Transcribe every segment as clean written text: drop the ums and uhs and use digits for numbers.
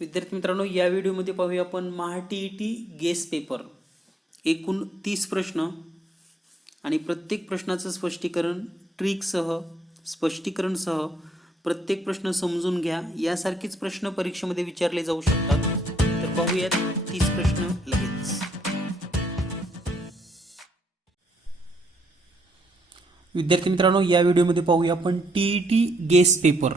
विद्यार्थी मित्रांनो, या व्हिडिओमध्ये पाहूया आपण महा-टी-ई-टी गेस पेपर. एकूण 30 प्रश्न आणि प्रत्येक प्रश्नाचं स्पष्टीकरणसह प्रत्येक प्रश्न समजून घ्या यासारखीच प्रश्न परीक्षेमध्ये विचारले जाऊ शकतात. तर पाहूयात 30 प्रश्न लगेच. विद्यार्थी मित्रांनो, या व्हिडिओमध्ये पाहूया आपण टी-ई-टी गेस पेपर.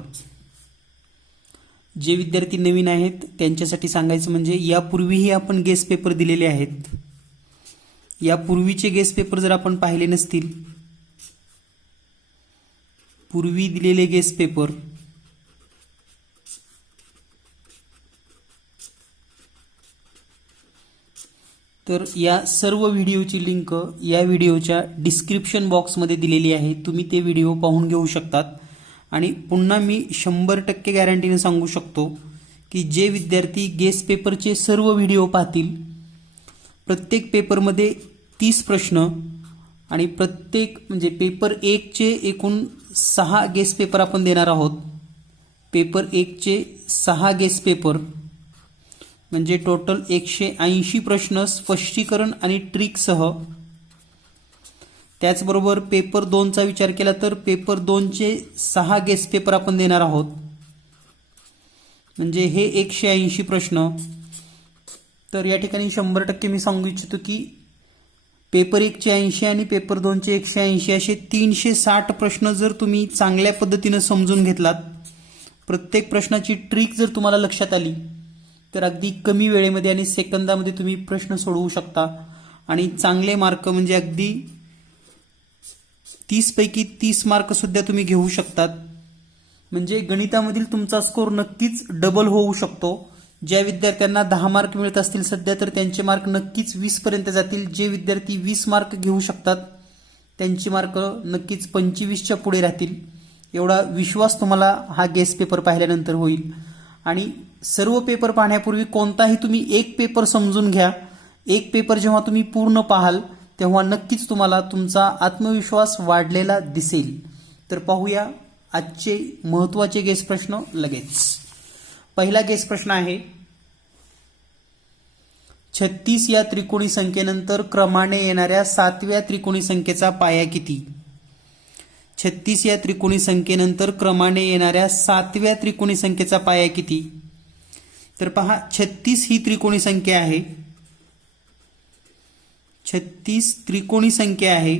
जे विद्यार्थी नवीन आहेत त्यांच्यासाठी सांगायचं म्हणजे यापूर्वीही आपण गेस पेपर दिलेले आहेत. यापूर्वीचे गेस पेपर जर आपण पाहिले नसतील, पूर्वी दिलेले गेस पेपर तर या सर्व व्हिडिओची लिंक या व्हिडिओच्या डिस्क्रिप्शन बॉक्समध्ये दिलेली आहे. तुम्ही ते व्हिडिओ पाहून घेऊ शकतात. आणि पुन्हा मी 100% गॅरंटीने सांगू शकतो की जे विद्यार्थी गेस पेपरचे सर्व व्हिडिओ पाहतील, प्रत्येक पेपरमध्ये 30 प्रश्न आणि पेपर 1चे एकूण 6 गेस पेपर आपण देणार आहोत. पेपर 1चे 6 गेस पेपर म्हणजे टोटल 180 प्रश्न स्पष्टीकरण आणि ट्रिकसह. त्याचबरोबर पेपर 2चा विचार केला तर पेपर 2चे 6 गेस पेपर आपण देणार आहोत. म्हणजे हे 180 प्रश्न. तर या ठिकाणी 100% मी सांगू इच्छितो की पेपर 1चे 80 आणि पेपर 2चे 180 असे 360 प्रश्न जर तुम्ही चांगल्या पद्धतीने समजून घेतलात, प्रत्येक प्रश्नाची ट्रिक जर तुम्हाला लक्षात आली, तर अगदी कमी वेळेमध्ये आणि सेकंदामध्ये तुम्ही प्रश्न सोडवू शकता आणि चांगले मार्क म्हणजे अगदी 30 पैकी 30 मार्क सुद्धा तुम्ही घेऊ शकतात. म्हणजे गणितामधील तुमचा स्कोर नक्कीच डबल होऊ शकतो. ज्या विद्यार्थ्यांना 10 मार्क मिळत असतील सध्या, तर त्यांचे मार्क नक्कीच 20 पर्यंत जातील. जे विद्यार्थी 20 मार्क घेऊ शकतात त्यांची मार्क नक्कीच 25च्या पुढे राहतील. एवढा विश्वास तुम्हाला हा गेस पेपर पाहिल्यानंतर होईल. आणि सर्व पेपर पाहण्यापूर्वी कोणताही तुम्ही एक पेपर समजून घ्या. एक पेपर जेव्हा तुम्ही पूर्ण पाहाल तेव्हा नक्कीच तुम्हाला तुमचा आत्मविश्वास वाढलेला दिसेल. तर पाहूया आजचे महत्त्वाचे गेस प्रश्न लगेच. पहिला गेस प्रश्न आहे, 36 या त्रिकोणी संख्येनंतर क्रमाने येणाऱ्या 7व्या त्रिकोणी संख्येचा पाया किती? 36 या त्रिकोणी संख्येनंतर क्रमाने येणाऱ्या 7व्या त्रिकोणी संख्येचा पाया किती? तर पहा, 36 ही त्रिकोणी संख्या आहे. 36 त्रिकोणी संख्या आहे.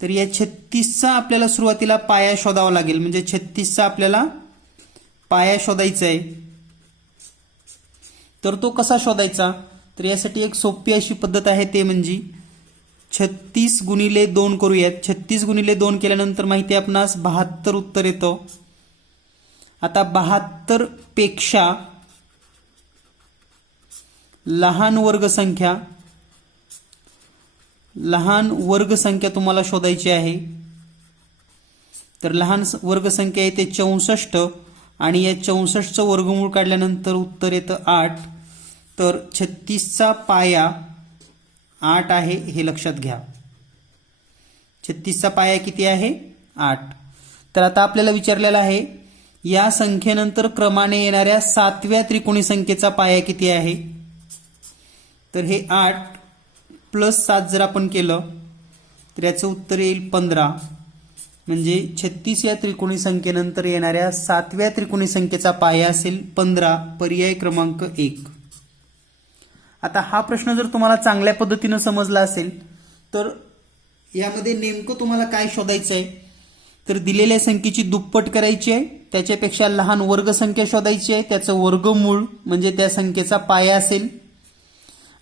तर या 36चा आपल्याला सुरुवातीला पाया शोधावा लागेल. म्हणजे 36चा आपल्याला पाया शोधायचा आहे. तर तो कसा शोधायचा? तर यासाठी एक सोपी अशी पद्धत आहे, ते म्हणजे 36 गुणिले 2 करूयात. 36 गुणिले 2 केल्यानंतर माहिती आहे आपणास 72 उत्तर येतं. आता 72 पेक्षा लहान वर्गसंख्या तुम्हाला शोधायची आहे. तर लहान वर्गसंख्या येते 64 आणि या 64चं वर्गमूळ काढल्यानंतर उत्तर येतं 8. तर 36चा पाया 8 आहे हे लक्षात घ्या. 36चा पाया किती आहे? 8. तर आता आपल्याला विचारलेलं आहे, या संख्येनंतर क्रमाने येणाऱ्या 7व्या त्रिकोणी संख्येचा पाया किती आहे? तर हे 8 प्लस 7 जर आपण केलं तर याचं उत्तर येईल 15. म्हणजे 36 या त्रिकोणी संख्येनंतर येणाऱ्या 7व्या त्रिकोणी संख्येचा पाया असेल 15, पर्याय क्रमांक 1. आता हा प्रश्न जर तुम्हाला चांगल्या पद्धतीनं समजला असेल तर यामध्ये नेमकं तुम्हाला काय शोधायचं आहे? तर दिलेल्या संख्येची दुप्पट करायची आहे, त्याच्यापेक्षा लहान वर्गसंख्या शोधायची आहे, त्याचं वर्गमूळ म्हणजे त्या संख्येचा पाया असेल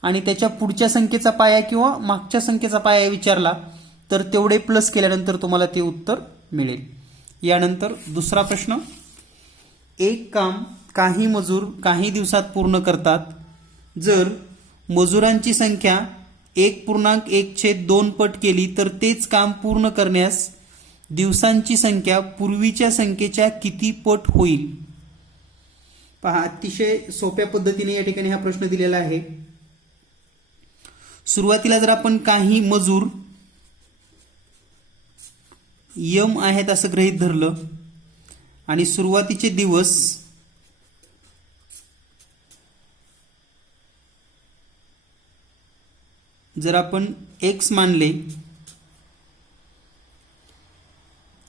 आणि त्याच्या पुढच्या संख्येचा पाया किंवा मागच्या संख्येचा पाया विचारला तर तेवढे प्लस केल्यानंतर तुम्हाला ते उत्तर मिळेल. यानंतर दुसरा प्रश्न, एक काम काही मजूर काही दिवसात पूर्ण करतात. जर मजुरांची संख्या 1.1/2 पट केली तर तेच काम पूर्ण करण्यास दिवसांची संख्या पूर्वीच्या संख्येच्या किती पट होईल? पहा, अतिशय सोप्या पद्धतीने या ठिकाणी हा प्रश्न दिलेला आहे. सुरुवातीला जर आपण काही मजूर यम आहेत असं गृहीत धरलं आणि सुरुवातीचे दिवस जर आपण x मानले,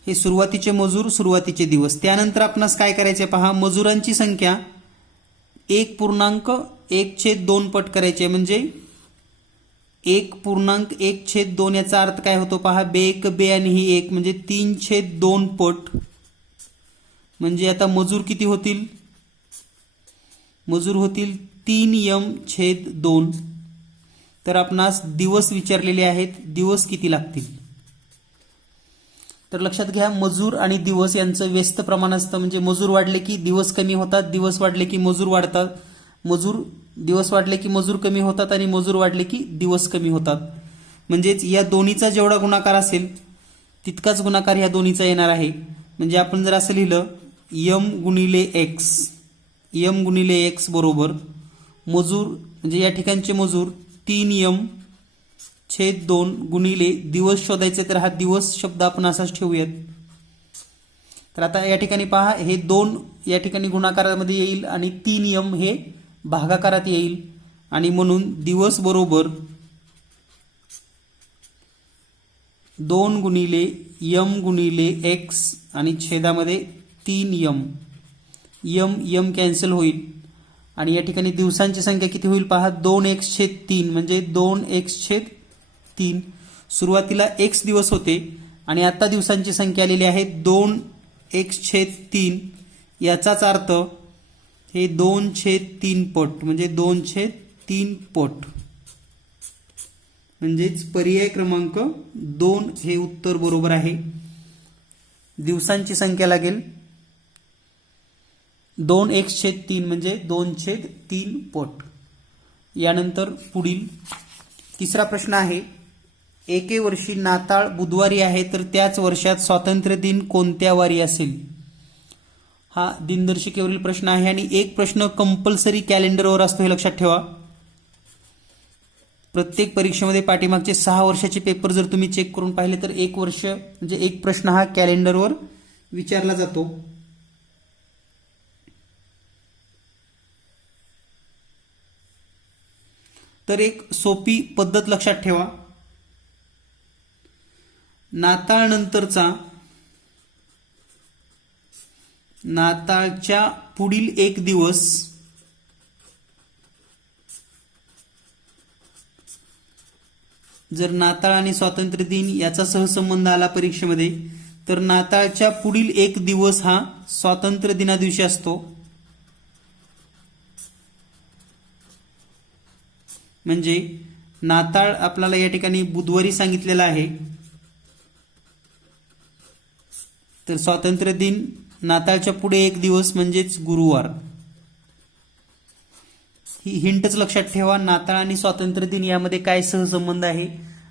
हे सुरुवातीचे मजूर, सुरुवातीचे दिवस, त्यानंतर आपणास काय करायचे पहा, मजुरांची संख्या 1.1/2 पट करायची आहे, म्हणजे 1.1/2 याचा अर्थ काय होतो पहा, बे एक बे आणि ही 1 म्हणजे 3/2 पट. म्हणजे आता मजूर किती होतील, मजूर होतील 3m/2. तर आपणास दिवस विचारलेले आहेत, दिवस किती लागतील. तर लक्षात घ्या, मजूर आणि दिवस यांचं व्यस्त प्रमाण असतं, म्हणजे मजूर वाढले की दिवस कमी होतात, दिवस वाढले की मजूर वाढतात, दिवस वाढले की मजूर कमी होतात आणि मजूर वाढले की दिवस कमी होतात. म्हणजेच या दोन्हीचा जेवढा गुणाकार असेल तितकाच गुणाकार ह्या दोन्हीचा येणार आहे. म्हणजे आपण जर असं लिहिलं m गुणिले x बरोबर मजूर, म्हणजे या ठिकाणचे मजूर 3m/2 गुणिले दिवस शोधायचे, तर हा दिवस शब्द आपण असाच ठेवूयात. तर आता या ठिकाणी पहा, हे 2 या ठिकाणी गुणाकारामध्ये येईल आणि 3m हे भागाकारात येईल, आणि म्हणून दिवस बरोबर 2 गुणिले m गुणिले x आणि छेदामध्ये 3m, m कॅन्सल होईल, आणि या ठिकाणी दिवसांची संख्या किती होईल पहा, 2x/3 म्हणजे 2x/3. सुरुवातीला x दिवस होते आणि आता दिवसांची संख्या आलेली आहे 2x/3. याचाच अर्थ हे 2/3 पट, म्हणजे 2/3 पट, म्हणजेच पर्याय क्रमांक 2 हे उत्तर बरोबर आहे. दिवसांची संख्या लागेल 2x/3 म्हणजे 2/3 पट. यानंतर पुढील तिसरा प्रश्न आहे, एके वर्षी नाताळ बुधवारी आहे तर त्याच वर्षात स्वातंत्र्य दिन कोणत्या वारी असेल. हा दिनदर्शिकेवरील प्रश्न आहे आणि एक प्रश्न कंपल्सरी कॅलेंडरवर असतो, हे लक्षात ठेवा. प्रत्येक परीक्षेमध्ये पाठीमागचे 6 वर्षाचे पेपर जर तुम्ही चेक करून पाहिले तर एक वर्ष म्हणजे एक प्रश्न हा कॅलेंडरवर विचारला जातो. तर एक सोपी पद्धत लक्षात ठेवा, नाताळच्या पुढील एक दिवस जर नाताळ आणि स्वातंत्र्य दिन याचा सहसंबंध आला परीक्षेमध्ये, तर नाताळच्या पुढील एक दिवस हा स्वातंत्र्य दिना दिवशी असतो. म्हणजे नाताळ आपल्याला या ठिकाणी बुधवारी सांगितलेला आहे, तर स्वातंत्र्य दिन नाताळच्या पुढे एक दिवस म्हणजेच गुरुवार. ही हिंटच लक्षात ठेवा, नाताळ आणि स्वातंत्र्य दिन यामध्ये काय सहसंबंध आहे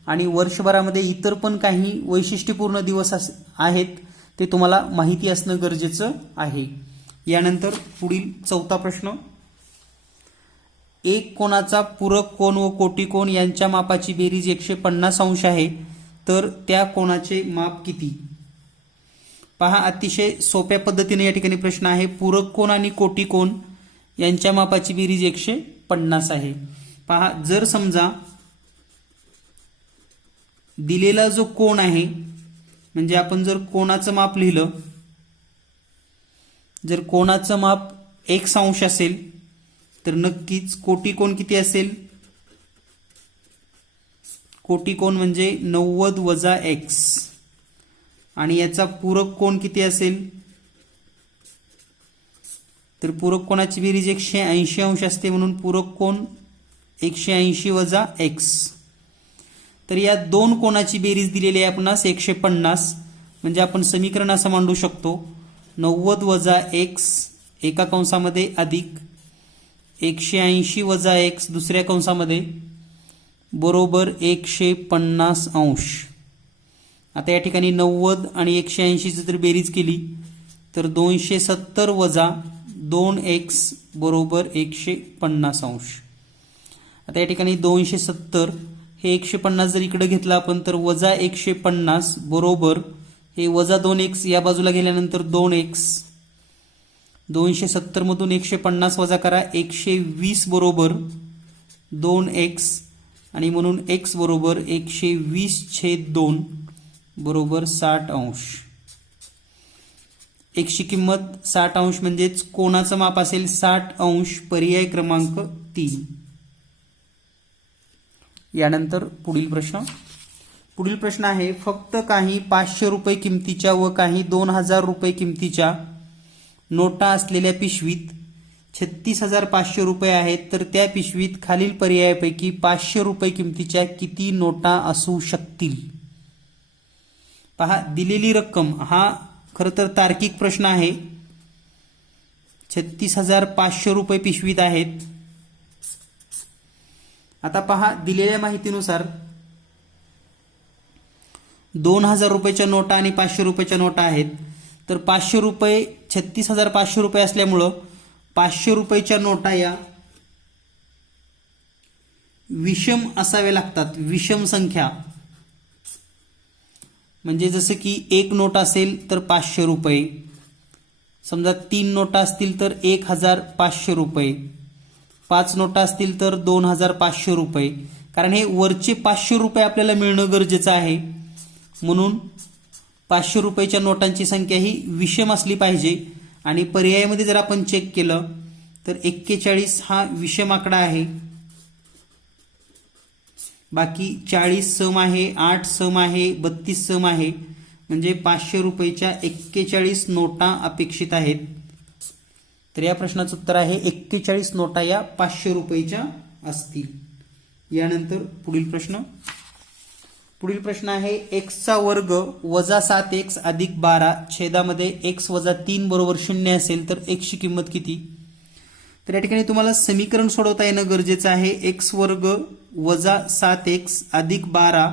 आणि वर्षभरामध्ये इतर पण काही वैशिष्ट्यपूर्ण दिवस आहेत ते तुम्हाला माहिती असणं गरजेचं आहे. यानंतर पुढील चौथा प्रश्न, एक कोनाचा पूरक कोन व कोटी कोन यांच्या मापाची बेरीज 150 अंश आहे, तर त्या कोनाचे माप किती. पहा, अतिशय सोप्या पद्धतीने या ठिकाणी प्रश्न आहे. पूरक कोन आणि कोटी कोन यांच्या मापाची बेरीज 150 आहे. पहा, जर समजा दिलेला जो कोन आहे, म्हणजे आपण जर कोनाचं माप लिहिलं, जर कोनाचं माप 1 अंश असेल तर नक्कीच कोटी कोन किती असेल, कोटी कोन म्हणजे 90 वजा x, आणि याचा पूरक कोन किती असेल, तर पूरक कोनाची बेरीज 180 अंश असते, म्हणून पूरक कोन 180 वजा x. तर या दोन कोनाची बेरीज दिलेली आहे आपणास 150, म्हणजे आपण समीकरण असं मांडू शकतो, 90 वजा x एका कंसामध्ये अधिक 180 वजा x दुसऱ्या कंसामध्ये बरोबर 150 अंश. आता या ठिकाणी 90 आणि 180 ची जर बेरीज केली तर 270 वजा 2x बरोबर 150 अंश. आता या ठिकाणी 270 हे 150 जर इकडे घेतला आपण तर वजा 150 बरोबर हे वजा 2x या बाजूला गेल्यानंतर 2x, 270 मधून 150 वजा करा 120 बरोबर 2x, आणि म्हणून x बरोबर 120/2 बरोबर 60°. x ची किंमत 60° म्हणजेच कोणाचं माप असेल 60°, पर्याय क्रमांक 3. यानंतर पुढील प्रश्न आहे, फक्त काही 500 रुपये किमतीच्या व काही 2000 रुपये किमतीच्या नोटा असलेल्या पिशवीत 36,500 रुपये आहेत, तर त्या पिशवीत खालील पर्यायापैकी 500 रुपये किमतीच्या किती नोटा असू शकतील? पहा, दिलेली रक्कम, हा खरं तर तार्किक प्रश्न आहे. 36,500 रुपये पिशवीत आहेत. आता पहा, दिलेल्या माहितीनुसार 2000 रुपयाच्या नोटा आणि 500 रुपयाच्या नोटा आहेत. तर 500 रुपये 36,500 रुपये असल्यामुळं 500 रुपयाच्या नोटा या विषम असाव्या लागतात. विषम संख्या म्हणजे जसं की एक नोट असेल तर 500 रुपये, समजा 3 नोटा असतील तर 1,500 रुपये, 5 नोटा असतील तर 2,500 रुपये. कारण हे वरचे 500 रुपये आपल्याला मिळणं गरजेचं आहे. म्हणून 500 रुपयाच्या नोटांची संख्या ही विषम असली पाहिजे. आणि पर्यायामध्ये जर आपण चेक केलं तर 41 हा विषम आकडा आहे. बाकी 40 सम आहे, 8 सम आहे, 32 सम आहे. म्हणजे 500 रुपयाच्या 41 नोटा अपेक्षित आहेत. तर या प्रश्नाचं उत्तर आहे 41 नोटा या 500 रुपयाच्या असतील. यानंतर पुढील प्रश्न आहे, x चा वर्ग वजा 7x अधिक 12 छेदामध्ये x वजा 3 बरोबर 0 असेल तर x ची किंमत किती? तर या ठिकाणी तुम्हाला समीकरण सोडवता येणं गरजेचं आहे. x वर्ग वजा 7x अधिक 12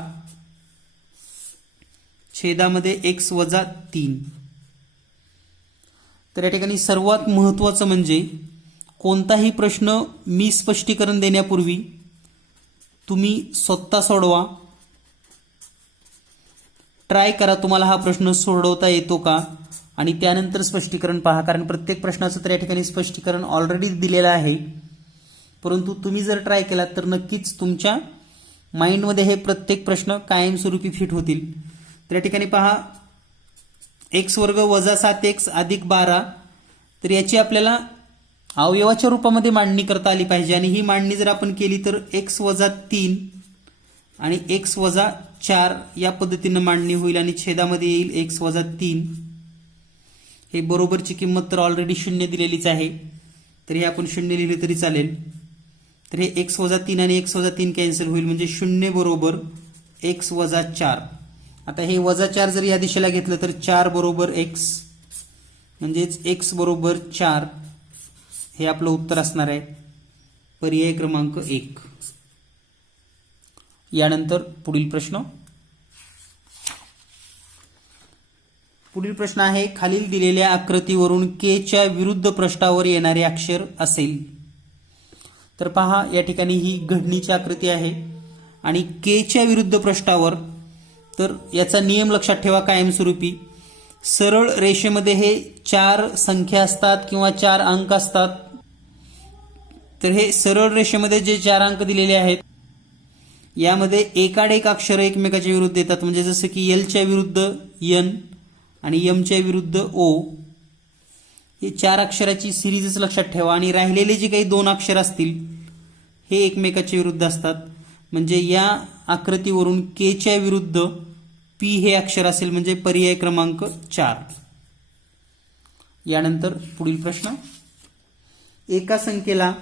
छेदामध्ये x वजा 3. तर या ठिकाणी सर्वात महत्त्वाचं म्हणजे कोणताही प्रश्न मी स्पष्टीकरण देण्यापूर्वी तुम्ही स्वतः सोडवा, ट्राय करा तुम्हाला हा प्रश्न सोडवता येतो का, आणि त्यानंतर स्पष्टीकरण पहा. कारण प्रत्येक प्रश्नाचं तर या ठिकाणी स्पष्टीकरण ऑलरेडी दिलेलं आहे. परंतु तुम्ही जर ट्राय केला तर नक्कीच तुमच्या माइंडमध्ये हे प्रत्येक प्रश्न कायमस्वरूपी फिट होतील. तर या ठिकाणी पहा, x वर्ग वजा 7x अधिक 12, तर याची आपल्याला अवयवाच्या रूपामध्ये मांडणी करता आली पाहिजे. आणि ही मांडणी जर आपण केली तर x वजा 3 आणि x वजा 4 या पद्धतीनं मांडणी होईल. आणि छेदामध्ये येईल x वजा 3. हे बरोबरची किंमत तर ऑलरेडी 0 दिलेलीच आहे, तर हे आपण 0 लिहिले तरी चालेल. तर हे x वजा 3 आणि x वजा 3 कॅन्सल होईल, म्हणजे 0 बरोबर x वजा 4. आता हे वजा 4 जर या दिशेला घेतलं तर 4 बरोबर x, म्हणजेच x बरोबर 4 हे आपलं उत्तर असणार आहे, पर्याय क्रमांक 1. यानंतर पुढील प्रश्न आहे, खालील दिलेल्या आकृतीवरून k च्या विरुद्ध पृष्ठावर येणारे अक्षर असेल. तर पहा, या ठिकाणी ही घडणीची आकृती आहे आणि k च्या विरुद्ध पृष्ठावर, तर याचा नियम लक्षात ठेवा कायमस्वरूपी. सरळ रेषेमध्ये हे 4 संख्या असतात किंवा 4 अंक असतात. तर हे सरळ रेषेमध्ये जे 4 अंक दिलेले आहेत यामध्ये एकाड एक अक्षर एकमेकाच्या विरुद्ध येतात. म्हणजे जसं की L च्या विरुद्ध N आणि M च्या विरुद्ध O, हे 4 अक्षराची सिरीजच लक्षात ठेवा. आणि राहिलेले जे काही 2 अक्षर असतील हे एकमेकाच्या विरुद्ध असतात. म्हणजे या आकृतीवरून k च्या विरुद्ध p हे अक्षर असेल, म्हणजे पर्याय क्रमांक 4. यानंतर पुढील प्रश्न, एका संख्येला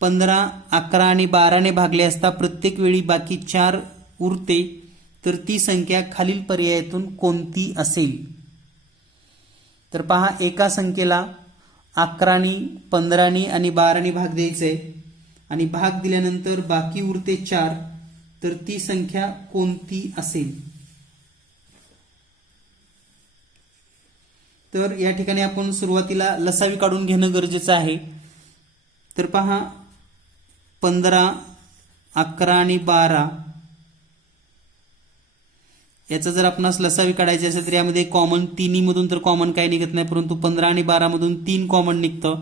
15, 11 आणि 12 ने भागले असता प्रत्येक वेळी बाकी 4 उरते, तर ती संख्या खालील पर्यायातून कोणती असेल? तर पहा, एका संख्येला 11, 15 आणि 12 भाग द्यायचे आणि भाग दिल्यानंतर बाकी उरते 4, तर ती संख्या कोणती असेल? तर या ठिकाणी आपण सुरुवातीला लसावी काढून घेणं गरजेचं आहे. तर पहा, 15, 11 आणि 12 याचा जर आपणास लसावी काढायची असेल तर यामध्ये कॉमन तिन्हीमधून तर कॉमन काही निघत नाही, परंतु 15 आणि 12 मधून 3 कॉमन निघतं.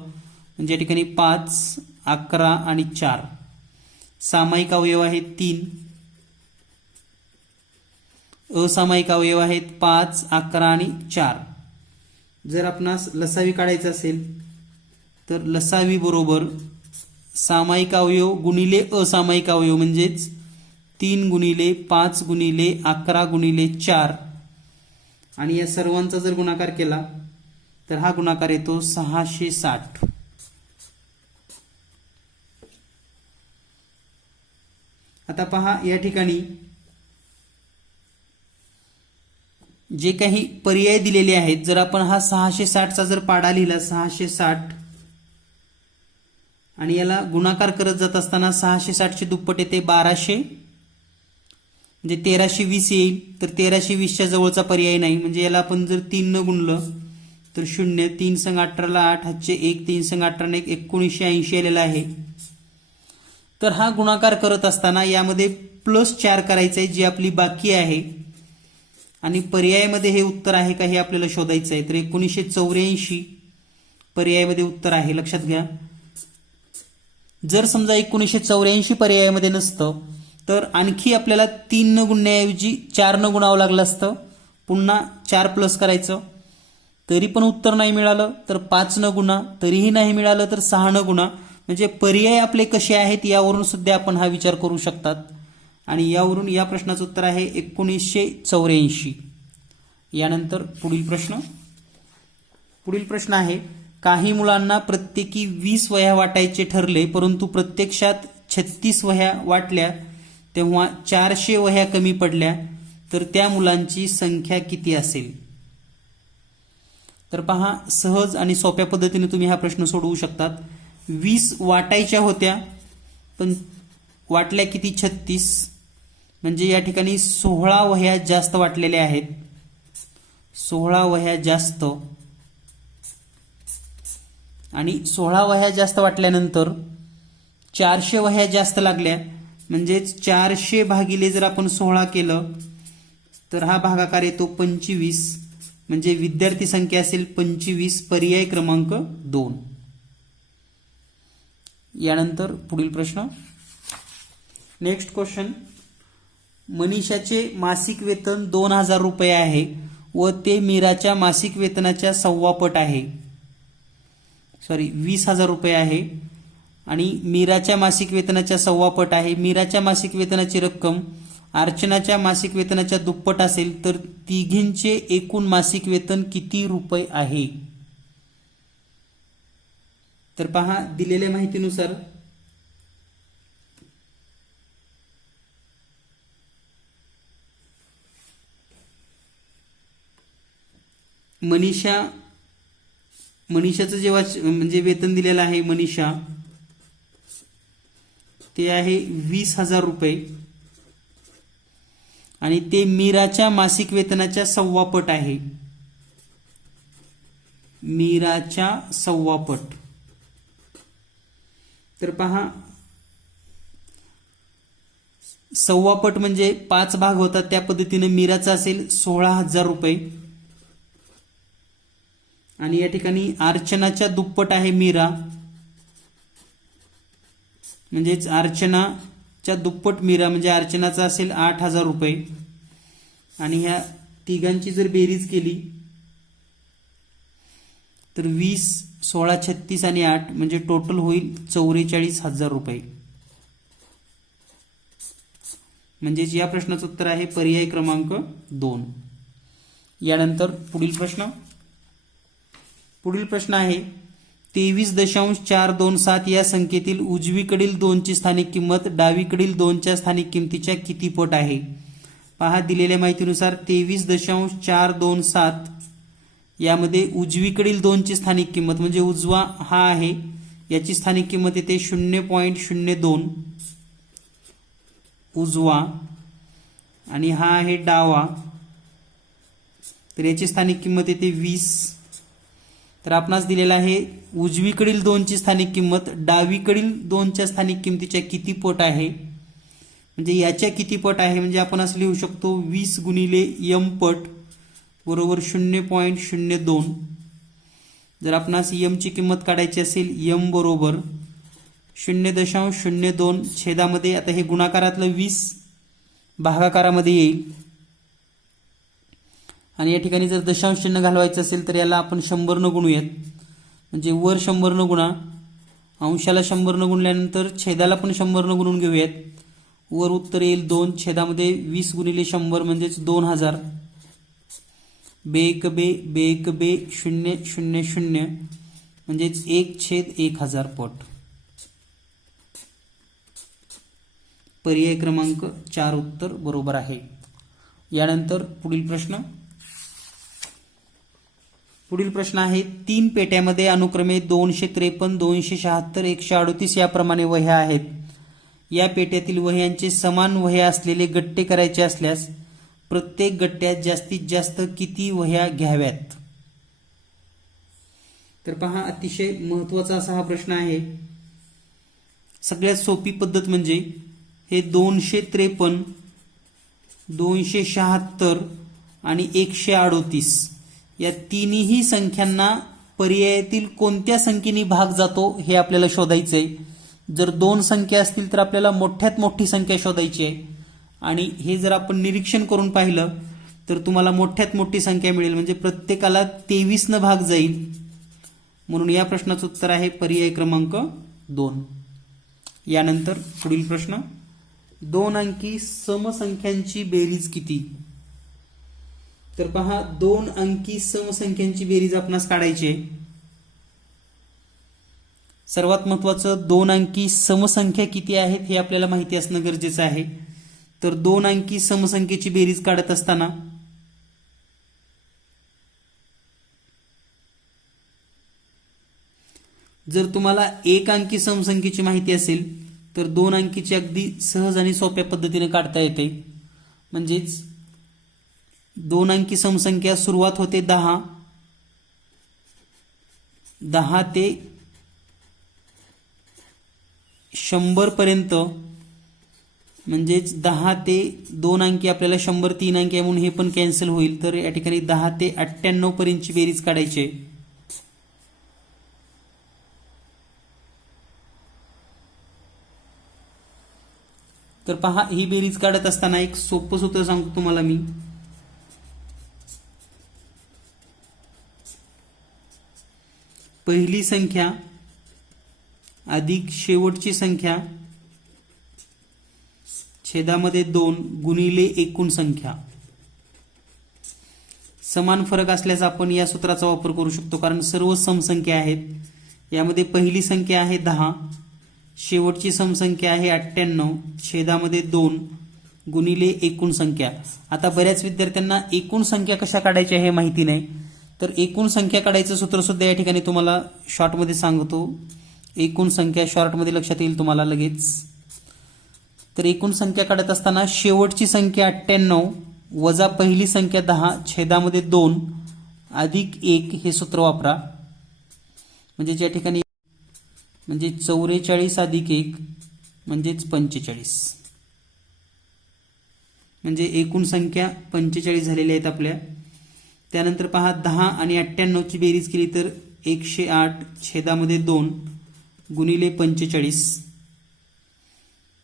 म्हणजे या ठिकाणी 5, 11 आणि 4. सामायिक अवयव आहेत 3, असामायिक अवयव आहेत 5, 11 आणि 4. जर आपणास लसावी काढायचं असेल तर लसावी बरोबर सामायिक अवयव गुणिले असामायिक अवयव म्हणजेच 3 गुणिले 5 गुणिले 11 गुणिले 4 आणि या सर्वांचा जर गुणाकार केला तर हा गुणाकार येतो 660. आता पहा या ठिकाणी जे काही पर्याय दिलेले आहेत, जर आपण हा 660 चा जर पाढा लिहिला 660 आणि याला गुणाकार करत जात असताना 660 चे दुप्पट येते 1200 म्हणजे 1320 येईल. तर 1320 च्या जवळचा पर्याय नाही, म्हणजे याला आपण जर 3 न गुणलं तर 0, 3 संग 18 ला 8, हातचे 1, 3 संग 18 ने 1980 आलेला आहे. तर हा गुणाकार करत असताना यामध्ये +4 करायचं आहे जी आपली बाकी आहे आणि पर्यायामध्ये हे उत्तर आहे का हे आपल्याला शोधायचं आहे. तर 1984 पर्यायामध्ये उत्तर आहे, लक्षात घ्या. जर समजा 1984 पर्यायामध्ये नसतं तर आणखी आपल्याला 3 न गुणण्याऐवजी 4 न गुणावं लागलं असतं, पुन्हा 4 प्लस करायचं तरी पण उत्तर नाही मिळालं, तर 5 न गुणा तरीही नाही मिळालं तर 6 न गुणा. म्हणजे पर्याय आपले कसे आहेत यावरून सुद्धा आपण हा विचार करू शकतात. आणि यावरून या प्रश्नाचं उत्तर आहे 1984. यानंतर पुढील प्रश्न आहे, काही मुलांना प्रत्येकी 20 वह्या वाटायचे ठरले परंतु प्रत्यक्षात 36 वह्या वाटल्या तेव्हा 400 वह्या कमी पडल्या, तर त्या मुलांची संख्या किती असेल? तर पहा, सहज आणि सोप्या पद्धतीने तुम्ही हा प्रश्न सोडवू शकतात. 20 वाटायच्या होत्या पण वाटल्या किती? 36. म्हणजे या ठिकाणी 16 वह्या जास्त वाटलेल्या आहेत, 16 वह्या जास्त. आणि 16 वह्या जास्त वाटल्यानंतर 400 वह्या जास्त लागल्या, म्हणजेच 400 भागिले जर आपण 16 केलं तर हा भागाकार येतो 25, म्हणजे विद्यार्थी संख्या असेल 25. पर्याय क्रमांक 2. यानंतर पुढील प्रश्न, नेक्स्ट क्वेश्चन. मनीषाचे मासिक वेतन 2000 रुपये आहे व ते मीराच्या मासिक वेतनाच्या 1/2 पट आहे. 20,000 रुपये आहे आणि मीराच्या मासिक वेतनाच्या 1/2 पट आहे. मीराच्या मासिक वेतनाची रक्कम अर्चनाच्या मासिक वेतनाच्या दुप्पट असेल तर तिघींचे एकूण मासिक वेतन किती रुपये आहे? तर पहा, दिलेल्या माहितीनुसार मनीषाचं जेव्हा म्हणजे वेतन दिलेलं आहे मनीषा ते आहे 20,000 रुपये आणि ते मीराच्या मासिक वेतनाच्या 1/2 पट आहे. मीराच्या 1/2 पट. तर पहा, 1/2 पट म्हणजे 5 भाग होतात, त्या पद्धतीने मीराचा असेल 16,000 रुपये आणि या ठिकाणी अर्चनाच्या दुप्पट आहे मीरा, म्हणजेच अर्चनाच्या दुप्पट मीरा, म्हणजे अर्चनाचा असेल 8,000 रुपये आणि ह्या तिघांची जर बेरीज केली तर 20, 16, 36 आणि 8 म्हणजे टोटल होईल 44,000 रुपये. म्हणजेच या प्रश्नाचं उत्तर आहे पर्याय क्रमांक 2. यानंतर पुढील प्रश्न आहे 23.427 या संख्येतील उजवीकडील 2ची स्थानिक किंमत डावीकडील 2च्या स्थानिक किमतीच्या किती पट आहे? पहा, दिलेल्या माहितीनुसार 23.427 यामध्ये उजवीकडील 2ची स्थानिक किंमत म्हणजे उजवा हा आहे, याची स्थानिक किंमत येते 0.02 उजवा आणि हा आहे डावा, तर याची स्थानिक किंमत येते 20. तर आपणास दिलेला आहे उजवीकडील 2ची स्थानिक किंमत डावीकडील 2च्या स्थानिक किमतीच्या किती पट आहे, म्हणजे याच्या किती पट आहे, म्हणजे आपण असं लिहू शकतो 20 गुणिले m पट बरोबर 0.02. जर आपणास m ची किंमत काढायची असेल m बरोबर 0.02 छेदामध्ये, आता हे गुणाकारातलं 20 भागाकारामध्ये येईल आणि या ठिकाणी जर दशांश चिन्ह घालवायचं असेल तर याला आपण 100 न गुणूयात. म्हणजे वर 100 न गुणा, अंशाला 100 न गुणल्यानंतर छेदाला पण 100 न गुणून घेऊयात. वर उत्तर येईल 2, छेदामध्ये 20 गुणिले 100 म्हणजेच 2000. बेक बे 000 म्हणजेच 1/1000 पट. पर्याय क्रमांक 4 उत्तर बरोबर आहे. यानंतर पुढील प्रश्न आहे, 3 पेट्यामध्ये अनुक्रमे 253, 276, 138 याप्रमाणे वह्या आहेत. या पेट्यातील वह्यांचे समान वह्या असलेले गट्टे करायचे असल्यास प्रत्येक गट्ट्यात जास्तीत जास्त किती वह्या घ्याव्यात? तर पहा, अतिशय महत्त्वाचा असा हा प्रश्न आहे. सगळ्यात सोपी पद्धत म्हणजे हे 253, 276 आणि 138 या तिन्ही संख्यांना पर्यायातील कोणत्या संख्येने भाग जातो हे आपल्याला शोधायचं आहे. जर 2 संख्या असतील तर आपल्याला मोठ्यात मोठी संख्या शोधायची आहे आणि हे जर आपण निरीक्षण करून पाहिलं तर तुम्हाला मोठ्यात मोठी संख्या मिळेल, म्हणजे प्रत्येकाला 23 न भाग जाईल. म्हणून या प्रश्नाचं उत्तर आहे पर्याय क्रमांक 2. यानंतर पुढील प्रश्न, 2 अंकी समसंख्यांची बेरीज किती? तर पहा, 2 अंकी समसंख्यांची बेरीज आपणास काढायची आहे. सर्वात महत्त्वाचं, 2 अंकी समसंख्या किती आहेत हे आपल्याला माहिती असणं गरजेचं आहे. तर 2 अंकी समसंख्येची बेरीज काढत असताना जर तुम्हाला 1 अंकी समसंख्येची माहिती असेल तर 2 अंकीची अगदी सहज आणि सोप्या पद्धतीने काढता येते. म्हणजेच 2 अंकी समसंख्या सुरुवात होते 10 ते 100 पर्यंत, म्हणजेच 10 ते 2 अंकी आपल्याला 100 3 अंकी आहे म्हणून हे पण कॅन्सल होईल. तर या ठिकाणी 10 ते 98 पर्यंतची बेरीज काढायची आहे. तर पहा, ही बेरीज काढत असताना एक सोपं सूत्र सांगतो तुम्हाला मी. पहिली संख्या अधिक शेवटची संख्या छेदामध्ये 2 गुणिले एकूण संख्या. समान फरक असल्यास आपण या सूत्राचा वापर करू शकतो, कारण सर्व समसंख्या आहेत. यामध्ये पहिली संख्या आहे 10, शेवटची समसंख्या आहे 98, छेदामध्ये 2 गुणिले एकूण संख्या. आता बऱ्याच विद्यार्थ्यांना एकूण संख्या कशा काढायच्या हे माहिती नाही, तर एकूण संख्या काढायचं सूत्र सुद्धा या ठिकाणी तुम्हाला शॉर्टमध्ये सांगतो. एकूण संख्या शॉर्टमध्ये लक्षात येईल तुम्हाला लगेच. तर एकूण संख्या काढत असताना शेवटची संख्या 98 वजा पहिली संख्या 10 छेदामध्ये 2 अधिक 1 हे सूत्र वापरा. म्हणजे या ठिकाणी म्हणजे 44 अधिक 1 म्हणजेच 45. म्हणजे एकूण संख्या 45 झालेल्या आहेत आपल्या. त्यानंतर पहा, 10 आणि 98 ची बेरीज केली तर 108 छेदामध्ये 2 गुणिले 45.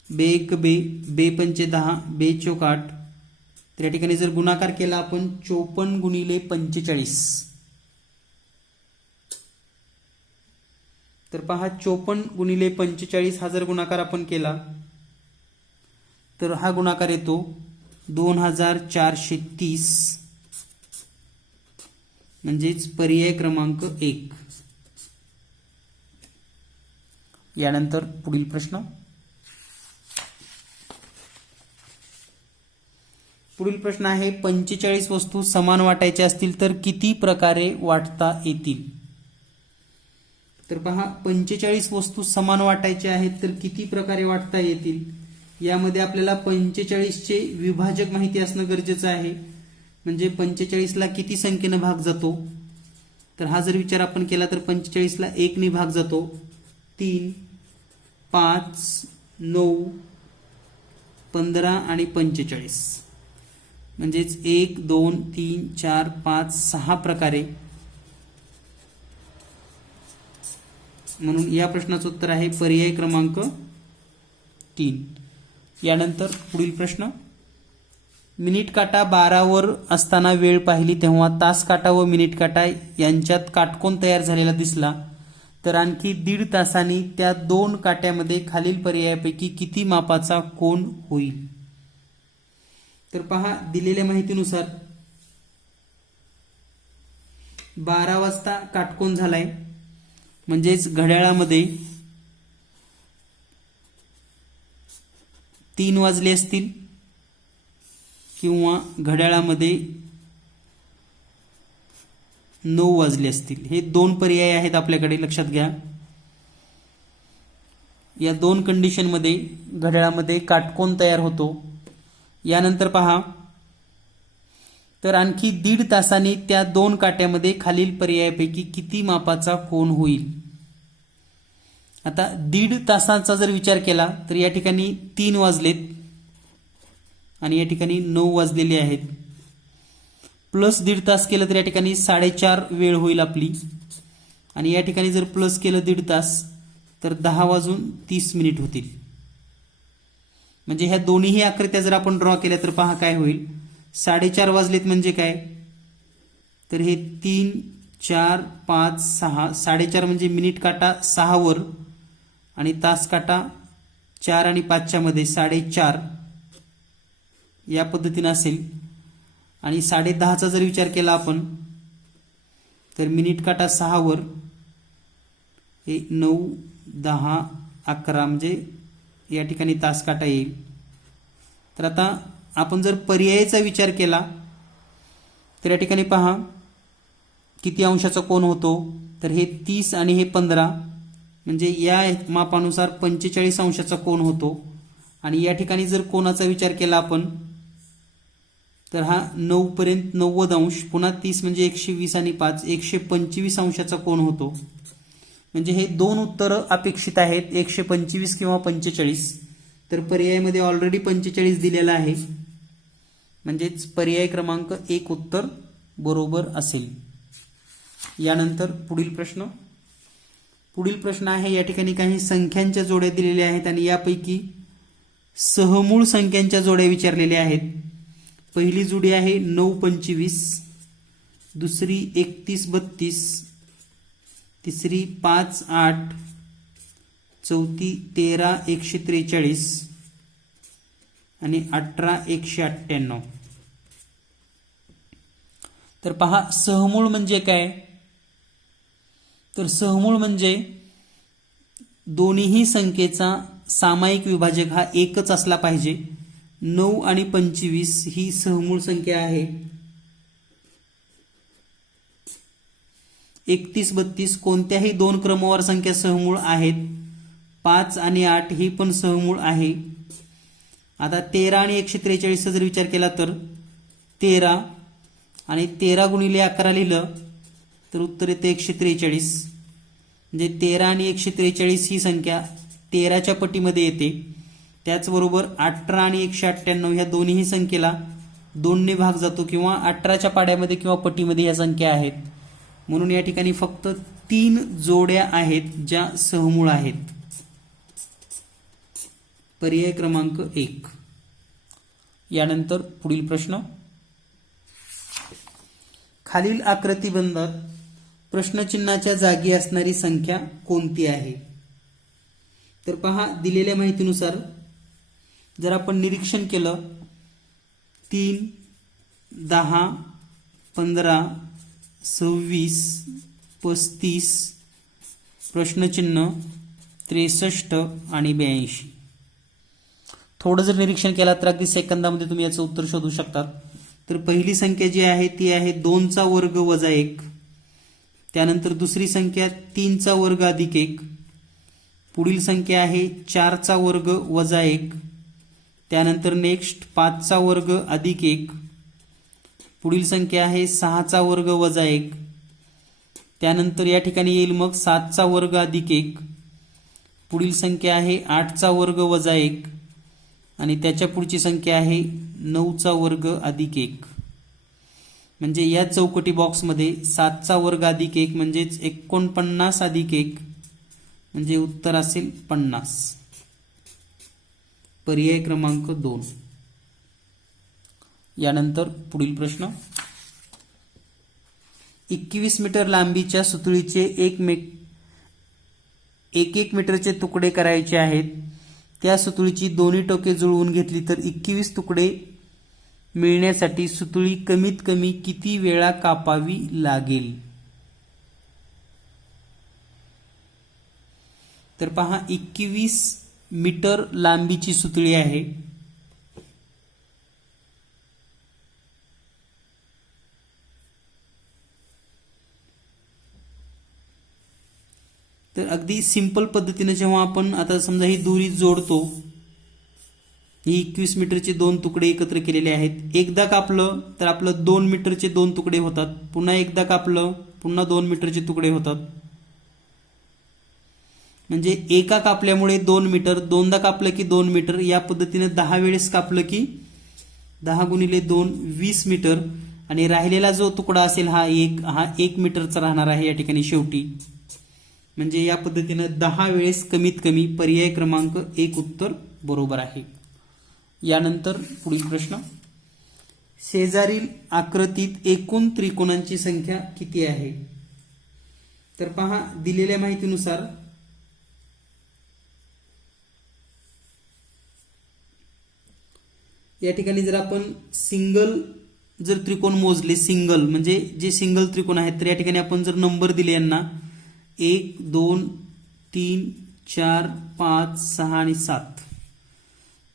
बेक बे 10 बेचोक 8. तर या ठिकाणी जर गुणाकार केला आपण 54 गुणिले 45. तर पहा, 54 गुणिले 45 हा जर गुणाकार आपण केला तर हा गुणाकार येतो 2430. म्हणजेच पर्याय क्रमांक 1. यानंतर पुढील प्रश्न, आहे 45 वस्तू समान वाटायच्या असतील तर किती प्रकारे वाटता येतील? तर पहा, 45 वस्तू समान वाटायच्या आहेत तर किती प्रकारे वाटता येतील. यामध्ये आपल्याला 45 चे विभाजक माहिती असणं गरजेचं आहे. म्हणजे 45 ला किती संख्येने भाग जातो, तर हा जर विचार आपण केला तर 45 ला 1 ने भाग जातो. 3, 5, 9, 15 आणि 45. म्हणजेच 1, 2, 3, 4, 5, 6 प्रकारे म्हणून या प्रश्नाचं उत्तर आहे पर्याय क्रमांक 3. यानंतर पुढील प्रश्न, मिनिट काटा 12 असताना वेळ पाहिली तेव्हा तास काटा व मिनिट काटा यांच्यात काटकोन तयार झालेला दिसला, तर आणखी 1.5 तासांनी त्या 2 काट्यामध्ये खालील पर्यायापैकी किती मापाचा कोन होईल? तर पहा, दिलेल्या माहितीनुसार 12 वाजता काटकोन झालाय, म्हणजेच घड्याळामध्ये 3 वाजले असतील किंवा घड्याळामध्ये 9 वाजले असतील. हे 2 पर्याय आहेत आपल्याकडे, लक्षात घ्या. या 2 कंडिशनमध्ये घड्याळामध्ये काटकोन तयार होतो. यानंतर पहा, तर आणखी 1.5 तासांनी त्या 2 काट्यामध्ये खालील पर्यायापैकी किती मापाचा कोन होईल? आता 1.5 तासाचा जर विचार केला तर या ठिकाणी 3 वाजलेत आणि या ठिकाणी 9 वाजलेले आहेत. प्लस 1.5 तास केलं तर या ठिकाणी 4:30 वेळ होईल आपली, आणि या ठिकाणी जर प्लस केलं 1.5 तास तर 10:30 होतील. म्हणजे ह्या दोन्हीही आकृत्या जर आपण ड्रॉ केल्या तर पहा काय होईल. 4:30 वाजलेत म्हणजे काय, तर हे 3, 4, 5, 6. 4:30 म्हणजे मिनिट काटा 6 वर आणि तास काटा 4 आणि 5च्या मध्ये 4:30 या पद्धतीने असेल. आणि 10:30चा जर विचार केला आपण तर मिनिट काटा 6 वर हे 9, 10, 11 म्हणजे या ठिकाणी तास काटा येईल. तर आता आपण जर पर्यायाचा विचार केला तर या ठिकाणी पहा किती अंशाचा कोन होतो, तर हे 30 आणि हे 15 म्हणजे या मापानुसार 45 अंशाचा कोन होतो. आणि या ठिकाणी जर कोनाचा विचार केला आपण तर हा 9 पर्यंत 90 अंश, पुन्हा 30 म्हणजे 120 आणि 5 125 अंशाचा कोन होतो. म्हणजे हे 2 उत्तर अपेक्षित आहेत, 125 किंवा 45. तर पर्यायामध्ये ऑलरेडी 45 दिलेला आहे, म्हणजेच पर्याय क्रमांक 1 उत्तर बरोबर असेल. यानंतर पुढील प्रश्न आहे. या ठिकाणी काही संख्यांच्या जोड्या दिलेल्या आहेत आणि यापैकी सहमूळ संख्यांच्या जोड्या विचारलेल्या आहेत. पहिली जोडी आहे 9-25, दुसरी 31-32, तिसरी 5-8, चौथी 13-143 आणि 18-198. तर पहा, सहमूळ म्हणजे काय, तर सहमूळ म्हणजे दोन्हीही संख्येचा सामायिक विभाजक हा एकच असला पाहिजे. 9 आणि 25 ही सहमूळ संख्या आहे. 31-32 कोणत्याही 2 क्रमवार संख्या सहमूळ आहेत. 5 आणि 8 ही पण सहमूळ आहे. आता 13 आणि 143चा जर विचार केला तर 13 आणि 13 गुणिले 11 लिहिलं तर उत्तर येते 143. म्हणजे 13 आणि 143 ही संख्या 13च्या पटीमध्ये येते. त्याचबरोबर 18 आणि 198 ह्या दोन्ही संख्येला 2 ने भाग जातो किंवा 18च्या पाड्यामध्ये किंवा पटीमध्ये या संख्या आहेत. म्हणून या ठिकाणी फक्त 3 जोड्या आहेत ज्या सहमूळ आहेत. पर्याय क्रमांक 1. यानंतर पुढील प्रश्न, खालील आकृतिबंधात प्रश्नचिन्हाच्या जागी असणारी संख्या कोणती आहे? तर पहा, दिलेल्या माहितीनुसार जर आपण निरीक्षण केलं 3, 10, 15, 26, 35, प्रश्नचिन्ह 63 आणि 82. थोडं जर निरीक्षण केलं तर अगदी सेकंदामध्ये तुम्ही याचं उत्तर शोधू शकता. तर पहिली संख्या जी आहे ती आहे 2चा वर्ग वजा 1. त्यानंतर दुसरी संख्या 3चा वर्ग अधिक 1. पुढील संख्या आहे 4चा वर्ग वजा 1. त्यानंतर नेक्स्ट 5चा वर्ग अधिक 1. पुढील संख्या आहे 6चा वर्ग वजा 1. त्यानंतर या ठिकाणी येईल मग 7चा वर्ग अधिक 1. पुढील संख्या आहे 8चा वर्ग वजा 1 आणि त्याच्या पुढची संख्या आहे 9चा वर्ग अधिक 1. म्हणजे या चौकटी बॉक्समध्ये 7चा वर्ग अधिक 1 म्हणजेच 49 अधिक 1 म्हणजे उत्तर असेल 50. पर्याय क्रमांक 2. यानंतर पुढील प्रश्न, 21 मीटर लांबीच्या सुतळीचे एक मीटरचे तुकडे करायचे आहेत. त्या सुतळीची दोन्ही टोके जुळवून घेतली तर 21 तुकडे मिळण्यासाठी सुतळी कमीत कमी किती वेळा कापावी लागेल? तर पहा, 21 मीटर लांबीची सुतळी आहे. तर अगदी सिंपल पद्धतीने जेव्हा आपण आता समजा ही दोरी जोडतो, ही 21 मीटरचे 2 तुकडे एकत्र केलेले आहेत. एकदा कापलं तर आपलं 2 मीटरचे 2 तुकडे होतात. पुन्हा एकदा कापलं पुन्हा 2 मीटरचे तुकडे होतात. म्हणजे एका कापल्यामुळे 2 मीटर, दोनदा कापलं की 2 मीटर, या पद्धतीने 10 वेळेस कापलं की 10 गुणिले 2 20 मीटर. आणि राहिलेला जो तुकडा असेल हा 1 मीटरचा राहणार आहे या ठिकाणी शेवटी. म्हणजे या पद्धतीने 10 वेळेस कमीत कमी. पर्याय क्रमांक 1 उत्तर बरोबर आहे. यानंतर पुढील प्रश्न, शेजारील आकृतीत एकूण त्रिकोणांची संख्या किती आहे? तर पहा, दिलेल्या माहितीनुसार या ठिकाणी जर आपण जर त्रिकोण मोजले, सिंगल म्हणजे जे सिंगल त्रिकोण आहेत, तर या ठिकाणी आपण जर नंबर दिले यांना 1 2 3 4 5 6 आणि 7,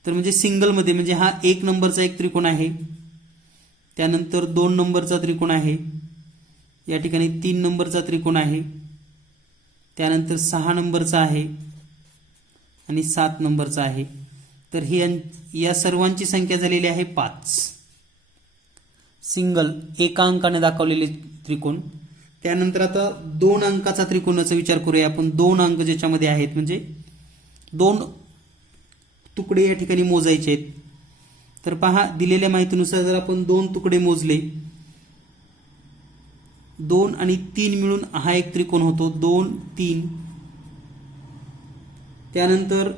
तर म्हणजे सिंगल मध्ये म्हणजे हा 1 नंबरचा एक त्रिकोण आहे, त्यानंतर 2 नंबरचा त्रिकोण आहे, या ठिकाणी 3 नंबरचा त्रिकोण आहे, त्यानंतर 6 नंबरचा आहे आणि 7 नंबरचा आहे. तर ही या सर्वांची संख्या झालेली आहे 5. सिंगल एका अंकाने दाखवलेले त्रिकोण. त्यानंतर आता 2 अंकाचा त्रिकोणाचा विचार करूया आपण. 2 अंक ज्याच्यामध्ये आहेत म्हणजे 2 तुकडे या ठिकाणी मोजायचे आहेत. तर पहा, दिलेल्या माहितीनुसार जर आपण 2 तुकडे मोजले, 2 आणि 3 मिळून हा एक त्रिकोण होतो, 2 3. त्यानंतर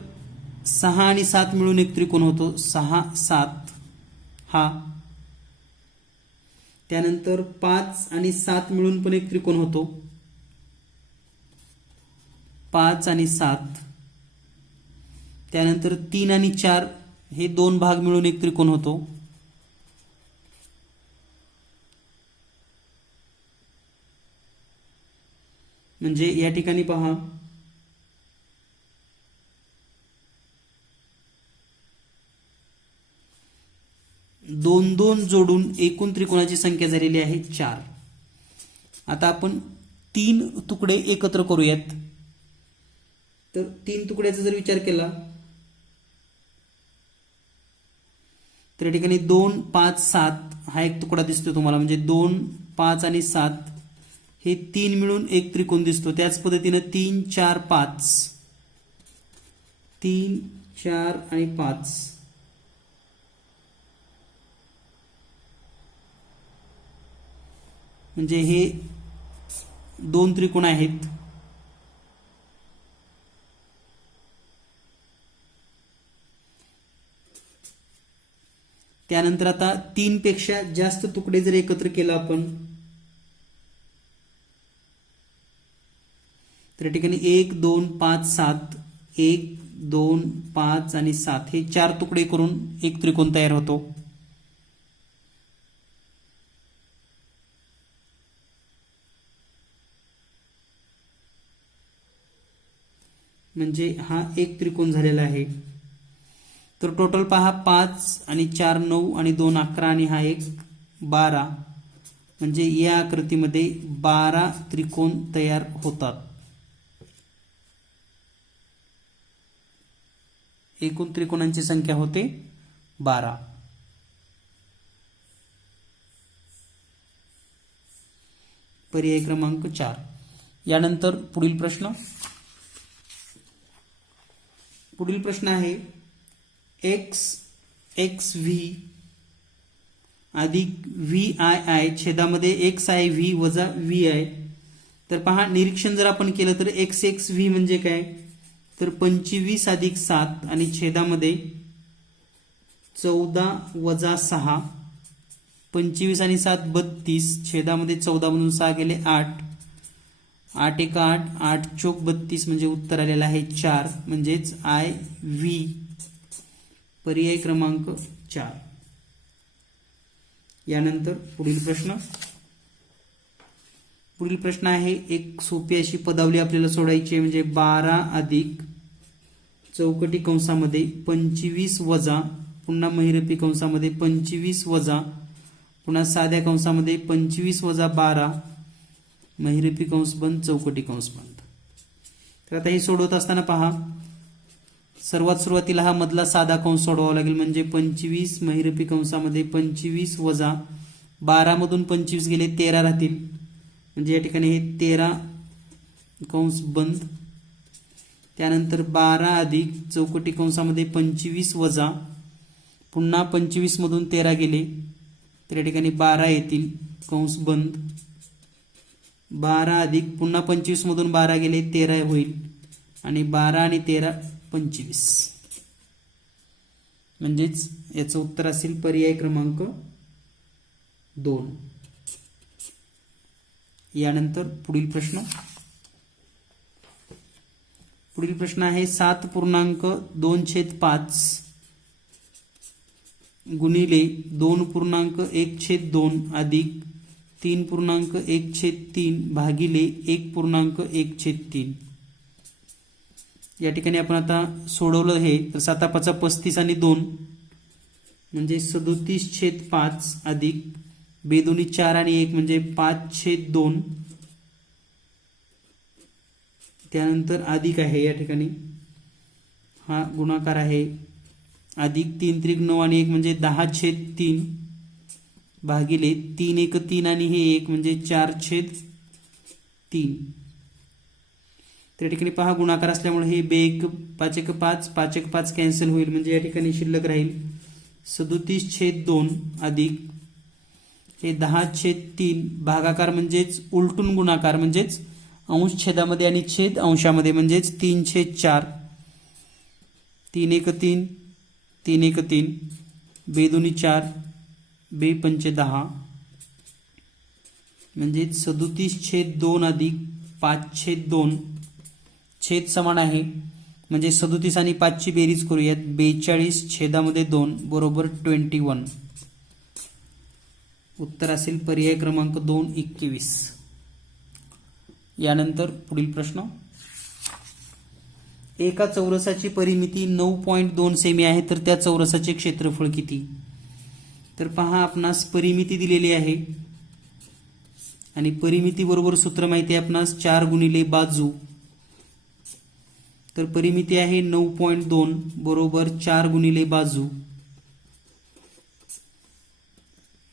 6 आणि 7 मिळून एक त्रिकोण होतो, 6 7 हा. त्यानंतर 5 आणि 7 मिळून पण एक त्रिकोण होतो, 5 आणि 7. त्यानंतर 3 आणि 4 हे 2 भाग मिळून एक त्रिकोण होतो, म्हणजे या ठिकाणी पहा, दोन 2 जोडून एकूण त्रिकोणाची संख्या झालेली आहे 4. आता आपण 3 तुकडे एकत्र करूयात. तर 3 तुकड्याचा जर विचार केला तर या ठिकाणी 2 5 7 हा एक तुकडा दिसतो तुम्हाला, म्हणजे 2 5 आणि 7 हे 3 मिळून एक त्रिकोण दिसतो. त्याच पद्धतीने 3 4 5, 3 4 आणि 5, म्हणजे हे 2 त्रिकोण आहेत. त्यानंतर आता 3 पेक्षा जास्त तुकडे जर एकत्र केला आपण, तर या ठिकाणी 1 2 5 7, 1 2 5 आणि 7 हे 4 तुकडे करून एक त्रिकोण तयार होतो. म्हणजे हा एक त्रिकोण झालेला आहे. तर टोटल पहा, 5 आणि 4 9 आणि 2 11 आणि हा एक 12, म्हणजे या आकृतीमध्ये 12 त्रिकोण तयार होतात. एकूण त्रिकोणांची संख्या होते 12. पर्याय क्रमांक 4. यानंतर पुढील प्रश्न आहे x v अधिक v i i छेदामध्ये x i v वजा v i तर पहा, निरीक्षण जर आपण केलं तर एक्स एक्स व्ही म्हणजे काय, तर 25 अधिक 7 आणि छेदामध्ये 14 वजा 6, 25 आणि 7 32, छेदामध्ये 14 मधून 6 गेले 8, 8 एक 8, 8 चोक 32 म्हणजे उत्तर आलेलं आहे 4, म्हणजेच आय व्ही पर्याय क्रमांक 4. यानंतर पुढील प्रश्न आहे, एक सोपी अशी पदावली आपल्याला सोडायची आहे, म्हणजे 12 अधिक चौकटी कंसामध्ये 25 वजा, पुन्हा महिरपी कंसामध्ये 25 वजा, पुन्हा साध्या कंसामध्ये 25 वजा 12, महिरपी कंस बंद, चौकटी कंस बंद. तर आता हे सोडवत असताना पहा, सर्वात सुरुवातीला हा मधला साधा कंस सोडवावा लागेल, म्हणजे 25 महिरपी कंसामध्ये 25 वजा 12 मधून 25 गेले 13 राहतील, म्हणजे या ठिकाणी हे 13 कंस बंद. त्यानंतर 12 अधिक चौकटी कंसामध्ये 25 वजा, पुन्हा 25 मधून 13 गेले तर या ठिकाणी 12 येतील, कंस बंद. 12 अधिक पुन्हा 25 मधून 12 गेले 13 होईल, आणि 12 आणि 13 25, म्हणजेच याचं उत्तर असेल पर्याय क्रमांक 2. यानंतर पुढील प्रश्न आहे 7.2/5 गुणिले 2.1/2 अधिक 3.1/3 भागिले 1.1/3. या ठिकाणी आपण आता सोडवलं हे, तर 7×5 35 आणि 2 म्हणजे 37/5 अधिक 2 4 आणि 1 म्हणजे 5/2. त्यानंतर अधिक आहे, या ठिकाणी हा गुणाकार आहे, अधिक 3 त्रिक 9 आणि 1 म्हणजे 10/3 भागिले 3 1 3 आणि हे 1 म्हणजे 4/3. तर या ठिकाणी पहा, गुणाकार असल्यामुळे हे 2 5 1 5 5 1 5 कॅन्सल होईल, म्हणजे या ठिकाणी शिल्लक राहील 37/2 अधिक हे 10/3 भागाकार म्हणजेच उलटून गुणाकार, म्हणजेच अंश छेदामध्ये आणि छेद अंशामध्ये, म्हणजेच 3/4, 3 1 3 3 1 3, 2 4 2 5 10, म्हणजेच 37/2 अधिक 5/2, छेद समान आहे, म्हणजे 37 आणि 5 ची बेरीज करूयात, 42 छेदामध्ये 2 बरोबर 21. उत्तर असेल पर्याय क्रमांक 2 21. यानंतर पुढील प्रश्न, एका चौरसाची परिमिती 9.2 सेमी आहे, तर त्या चौरसाचे क्षेत्रफळ किती? तर पहा, आपणास परिमिती दिलेली आहे आणि परिमिती बरोबर सूत्र माहिती आहे आपणास 4 गुणिले बाजू. तर परिमिती आहे 9.2 बरोबर 4 गुणिले बाजू,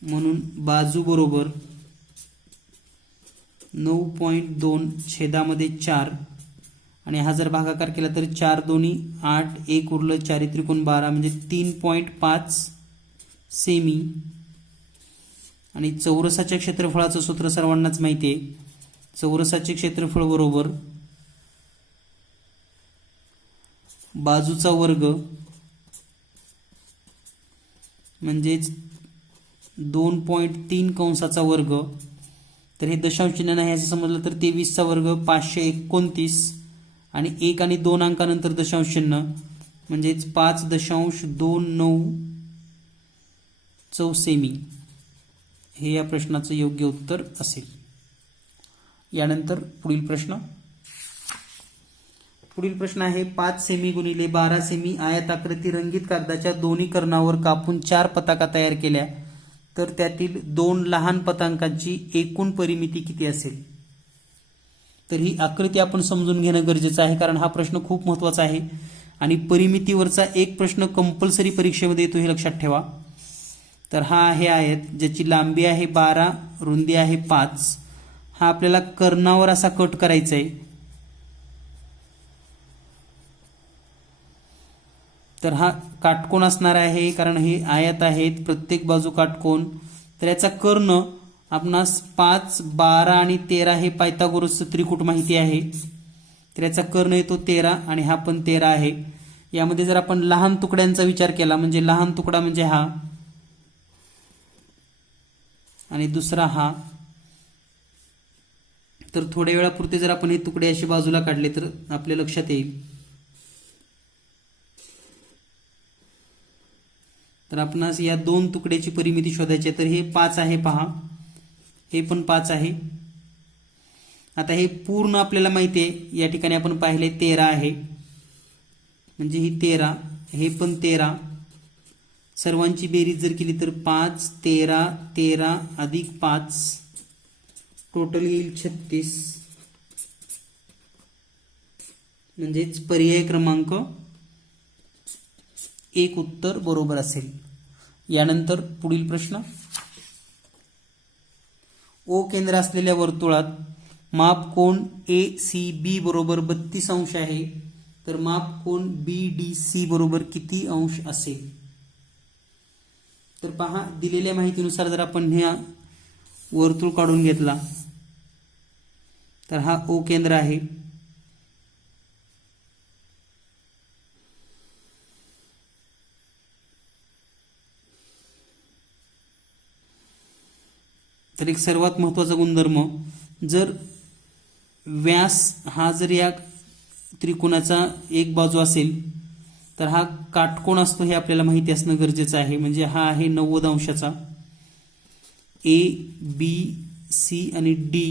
म्हणून बाजू बरोबर 9.2 छेदामध्ये 4, आणि हा जर भागाकार केला तर 4 दोन्ही 8, 1 उरलं 4 त्रिकोण 12 म्हणजे 3.5 सेमी. आणि चौरसाच्या क्षेत्रफळाचं सूत्र सर्वांनाच माहिती आहे, चौरसाचे क्षेत्रफळ बरोबर बाजूचा वर्ग म्हणजेच 2.3 कंसाचा वर्ग. तर हे दशांश चिन्ह नाही असं समजलं तर 23चा वर्ग 529, आणि 1 आणि 2 अंकानंतर दशांश चिन्ह म्हणजेच 5.29 सेमी हे या प्रश्नाचं योग्य उत्तर असेल. यानंतर पुढील प्रश्न आहे 5 सेमी गुणिले 12 सेमी आयताकृती रंगीत कागदाच्या दोन्ही कर्णावर कापून 4 पताका तयार केल्या, तर त्यातील 2 लहान पताकांची एकूण परिमिती किती असेल? तर ही आकृती आपण समजून घेणं गरजेचं आहे, कारण हा प्रश्न खूप महत्त्वाचा आहे आणि परिमितीवरचा एक प्रश्न कंपल्सरी परीक्षेमध्ये येतो, हे लक्षात ठेवा. तर हा आहे आयत, ज्याची लांबी आहे 12, रुंदी आहे 5. हा आपल्याला कर्णावर असा कट करायचा आहे. तर हा काटकोन असणार आहे, कारण हे आयत आहेत, प्रत्येक बाजू काटकोन. तर याचा कर्ण आपणास 5, 12 आणि 13 हे पायथागोरसचं त्रिकूट माहिती आहे. तर याचा कर्ण येतो 13 आणि हा पण 13 आहे. यामध्ये जर आपण लहान तुकड्यांचा विचार केला, म्हणजे लहान तुकडा म्हणजे हा आणि दुसरा हा, तर थोड्या वेळापुरते जर आपण हे तुकडे अशी बाजूला काढले तर आपल्या लक्षात येईल. तर आपणास या दोन तुकड्याची परिमिती शोधायची आहे. तर हे 5 आहे पहा, हे पण 5 आहे. आता हे पूर्ण आपल्याला माहिती आहे, या ठिकाणी आपण पाहिले 13 आहे, म्हणजे ही 13, हे पण 13. सर्वांची बेरीज जर केली तर 5, 13, 13 अधिक 5 टोटल येईल 36. म्हणजेच पर्याय क्रमांक 1 उत्तर बरोबर असेल. यानंतर पुढील प्रश्न. ओ केंद्र असलेल्या वर्तुळात माप कोन ACB बरोबर 32 अंश आहे, तर माप कोन BDC बरोबर किती अंश असेल? तर पहा, दिलेल्या माहितीनुसार जर आपण ह्या वर्तुळ काढून घेतला तर हा ओ केंद्र आहे. तर एक सर्वात महत्त्वाचा गुणधर्म, जर व्यास हा जर या त्रिकोणाचा एक बाजू असेल तर हा काटकोन असतो हे आपल्याला माहिती असणं गरजेचं आहे. म्हणजे हा आहे 90 अंशाचा. A, B, C आणि D.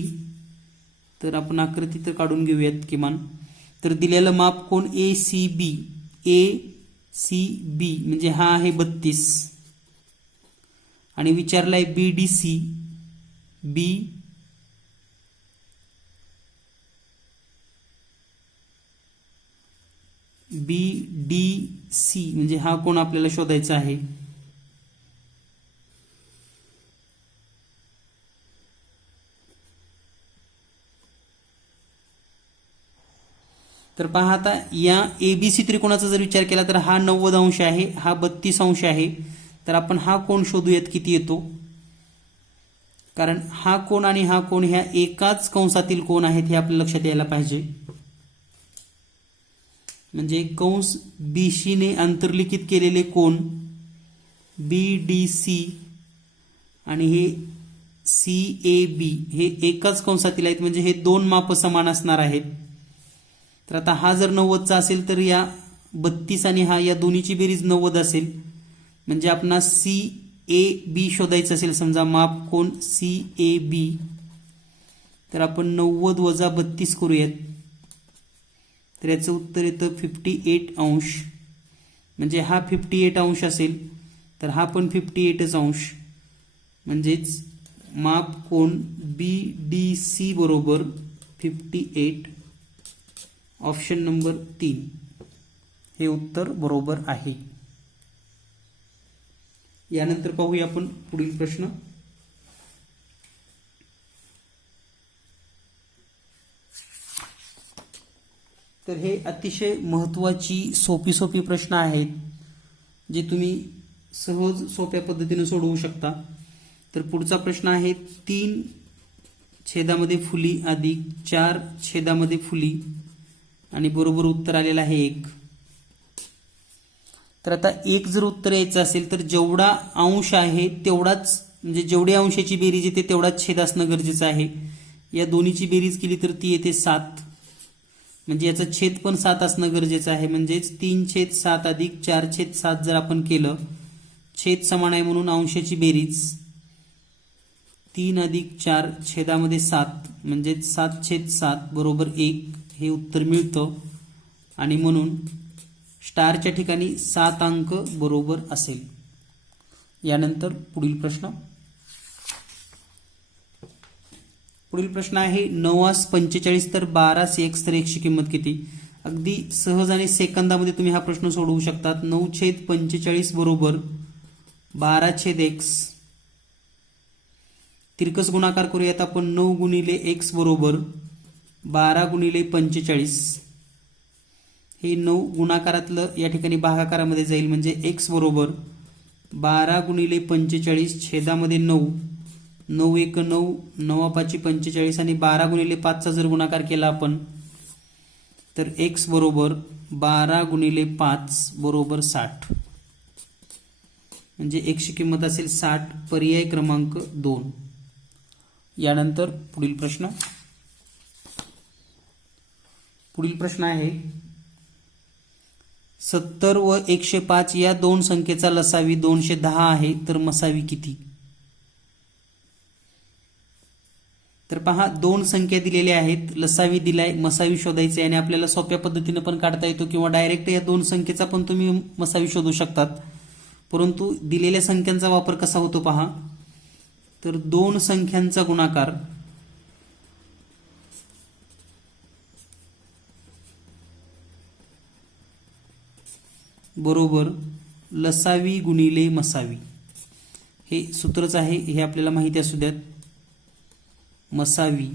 तर आपण आकृती तर काढून घेऊयात किमान. तर दिलेलं माप कोन ACB म्हणजे हा आहे 32 आणि विचारलाय BDC BDC म्हणजे हा कोण आपल्याला शोधायचा आहे. तर पहा, आता या ABC त्रिकोणाचा जर विचार केला तर हा 90 अंश आहे, हा 32 अंश आहे. तर आपण हा कोण शोधूयात किती येतो, कारण हा कोण आणि हा कोण ह्या एकाच कंसातील कोण आहेत हे आपल्या लक्षात यायला पाहिजे. म्हणजे कंस BC ने अंतर्लिखित केलेले कोण BDC आणि हे CAB हे एकाच कंसातील आहेत, म्हणजे हे दोन माप समान असणार आहेत. तर आता हा जर 90चा असेल तर या 32 आणि हा या दोन्हीची बेरीज 90 असेल. म्हणजे आपणास CAB शोधायचं असेल, समजा माप कोण CAB, तर आपण 90 वजा 32 करूयात. तर याचं उत्तर येतं 58 अंश. म्हणजे हा 58 अंश असेल तर हा पण 58च अंश. म्हणजेच माप कोन BDC बरोबर 58. ऑप्शन नंबर 3 हे उत्तर बरोबर आहे. यानंतर पाहूया आपण पुढील प्रश्न. तर हे अतिशय महत्त्वाची सोपी प्रश्न आहेत जे तुम्ही सहज सोप्या पद्धतीने सोडवू शकता. तर पुढचा प्रश्न आहे 3 छेदामध्ये फुली अधिक 4 छेदामध्ये फुली आणि बरोबर उत्तर आलेलं आहे 1. तर आता 1 जर उत्तर यायचं असेल तर जेवढा अंश आहे तेवढाच, म्हणजे जेवढी अंशाची बेरीज येते तेवढाच छेद असणं गरजेचं आहे. या दोन्हीची बेरीज केली तर ती येते 7, म्हणजे याचं छेद पण 7 असणं गरजेचं आहे. म्हणजेच 3/7 अधिक 4/7 जर आपण केलं, छेद समान आहे म्हणून अंशाची बेरीज 3 अधिक 4 छेदामध्ये 7 म्हणजे 7/7 बरोबर 1 हे उत्तर मिळतं. आणि म्हणून स्टारच्या ठिकाणी 7 अंक बरोबर असेल. यानंतर पुढील प्रश्न. पुढील प्रश्न आहे 9×45 तर 12x तर x ची किंमत किती? अगदी सहज आणि सेकंदामध्ये तुम्ही हा प्रश्न सोडवू शकतात. 9/45 बरोबर 12/x. तिरकस गुणाकार करूयात आपण. 9 गुणिले x बरोबर 12 गुणिले 45. हे 9 गुणाकारातलं या ठिकाणी भागाकारामध्ये जाईल, म्हणजे x बरोबर 12 गुणिले 45 छेदामध्ये 9 9 1 9, 9 5 45 आणि 12 गुणिले 5चा जर गुणाकार केला आपण तर x बरोबर 12 गुणिले 5 बरोबर 60, म्हणजे x ची किंमत असेल 60, पर्याय क्रमांक 2. यानंतर पुढील प्रश्न आहे 70 व 105 या दोन संख्येचा लसावी 210 आहे तर मसावी किती? तर पहा, दोन संख्या दिलेल्या आहेत, लसावी दिलाय, मसावी शोधायचे आणि आपल्याला सोप्या पद्धतीने पण काढता येतो किंवा डायरेक्ट या दोन संख्येचा पण तुम्ही मसावी शोधू शकतात. परंतु दिलेल्या संख्यांचा वापर कसा होतो पहा, तर दोन संख्यांचा गुणाकार बरोबर लसावी गुणिले मसावी, हे सूत्रच आहे, हे आपल्याला माहिती असू द्यात. मसावी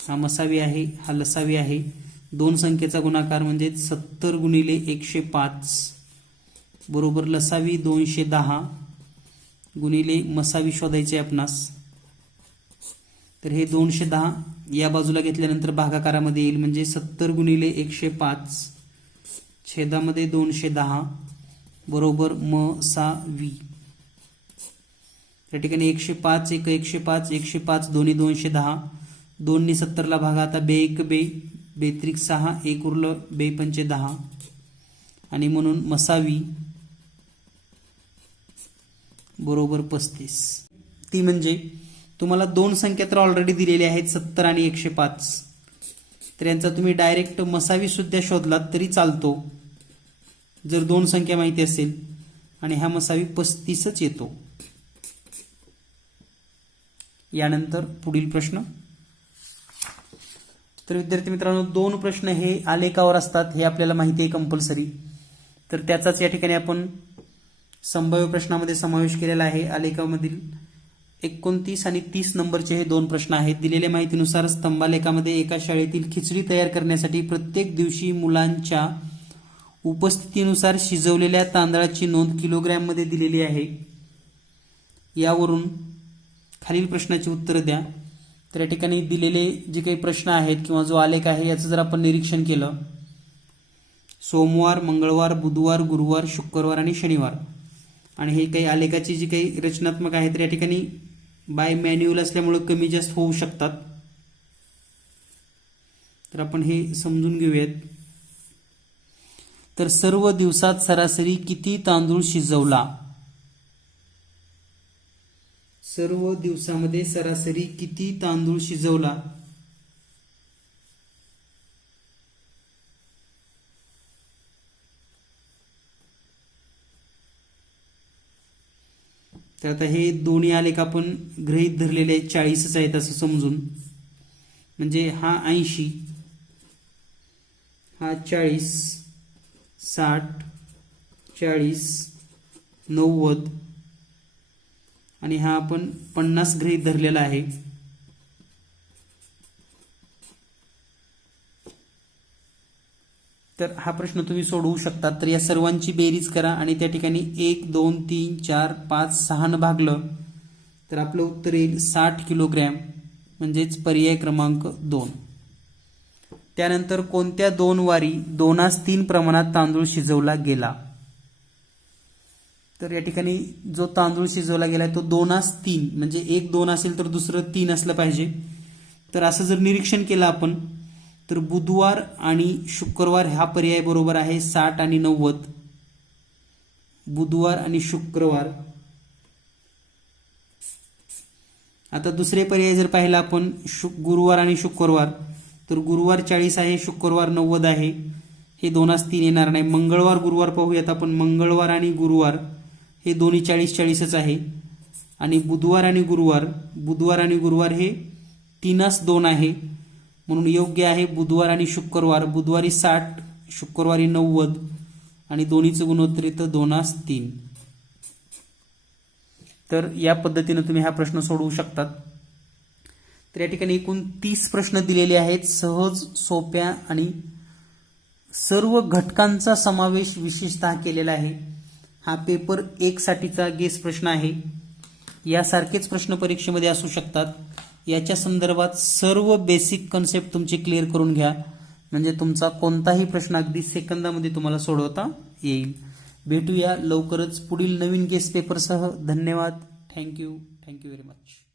हा मसावी आहे, हा लसावी आहे. दोन संख्येचा गुणाकार म्हणजे 70 गुणिले 105 बरोबर लसावी 210 गुणिले मसावी शोधायचे आपणास. तर हे 210 या बाजूला घेतल्यानंतर भागाकारामध्ये येईल, म्हणजे 70 गुणिले 105 छेदामध्ये 210 बरोबर मसावी. या ठिकाणी 105 1 105 105 दोन्ही 210, 2 ने 70 ला भागा, आता 2 1 2 2 त्रिक 6 1 उरलं 2 पंचे 10 आणि म्हणून मसावी बरोबर 35. ती म्हणजे तुम्हाला दोन संख्या तर ऑलरेडी दिलेल्या आहेत 70 आणि 105, तर यांचा तुम्ही डायरेक्ट मसावी सुद्धा शोधलात तरी चालतो जर दोन संख्या माहिती असेल, आणि हा मसावी 35च येतो. यानंतर पुढील प्रश्न. तर विद्यार्थी मित्रांनो, दोन प्रश्न हे आलेखावर असतात, हे आपल्याला माहिती आहे कंपल्सरी, तर त्याचाच या ठिकाणी आपण संभाव्य प्रश्नामध्ये समावेश केलेला आहे. आलेखामधील 29 आणि 30 नंबरचे हे दोन प्रश्न आहेत. दिलेल्या माहितीनुसार स्तंभालेखामध्ये एका शाळेतील खिचडी तयार करण्यासाठी प्रत्येक दिवशी मुलांच्या उपस्थितीनुसार शिजवलेल्या तांदळाची नोंद किलोग्रॅम मध्ये दिलेली आहे. यावरून खालील प्रश्नाची उत्तरे द्या. तर या ठिकाणी दिलेले जे काही प्रश्न आहेत किंवा जो आलेख आहे याचं जर आपण निरीक्षण केलं, सोमवार, मंगळवार, बुधवार, गुरुवार, शुक्रवार आणि शनिवार, आणि हे काही आलेखाची जी काही रचनात्मक आहे तर या ठिकाणी बाय मॅन्युअल असल्यामुळे कमी जास्त होऊ शकतात, तर आपण हे समजून घेऊयात. तर सर्व दिवसात सरासरी किती तांदूळ शिजवला? सर्व दिवसामध्ये सरासरी किती तांदूळ शिजवला? तर आता हे दोन्ही आलेख आपण गृहीत धरलेले 40च आहेत असं समजून, म्हणजे हा 80, हा 40, 60, 40, 90 आणि हा आपण 50 गृहीत धरलेला आहे. तर हा प्रश्न तुम्ही सोडवू शकता. तर या सर्वांची बेरीज करा आणि त्या ठिकाणी 1 2 3 4 5 6 न भागलं तर आपलं उत्तर येईल 60 किलोग्रॅम, म्हणजेच पर्याय क्रमांक 2. त्यानंतर कोणत्या दोन वारी 2:3 प्रमाणात तांदूळ शिजवला गेला? तर या ठिकाणी जो तांदूळ शिजवला गेलाय तो 2:3, म्हणजे 1 2 असेल तर दुसरं 3 असलं पाहिजे. तर असं जर निरीक्षण केलं आपण तर बुधवार आणि शुक्रवार हा पर्याय बरोबर आहे 60 आणि 90. बुधवार आणि शुक्रवार. आता दुसरे पर्याय जर पाहिला आपण गुरुवार आणि शुक्रवार, तर गुरुवार 40 आहे, शुक्रवार 90 आहे, हे 2:3 येणार नाही. मंगळवार गुरुवार पाहूयात आपण. मंगळवार आणि गुरुवार हे दोन्ही 40 40च आहे, आणि बुधवार आणि गुरुवार हे 3:2 आहे, म्हणून योग्य आहे बुधवार आणि शुक्रवार. बुधवारी 60, शुक्रवारी 90 आणि दोन्हीचं गुणोत्तर येतं 2:3. तर या पद्धतीने तुम्ही हा प्रश्न सोडवू शकतात. तर या ठिकाणी एकूण 30 प्रश्न दिलेले आहेत, सहज, सोप्या आणि सर्व घटकांचा समावेश विशेषतः केलेला आहे. हा पेपर 1 साठीचा गेस प्रश्न आहे. यासारखेच प्रश्न परीक्षेमध्ये असू शकतात. याच्या संदर्भात सर्व बेसिक कन्सेप्ट तुमचे क्लिअर करून घ्या, म्हणजे तुमचा कोणताही प्रश्न अगदी सेकंदामध्ये तुम्हाला सोडवता येईल. भेटूया लवकरच पुढील नवीन गेस्ट पेपरसह. धन्यवाद. Thank you very much.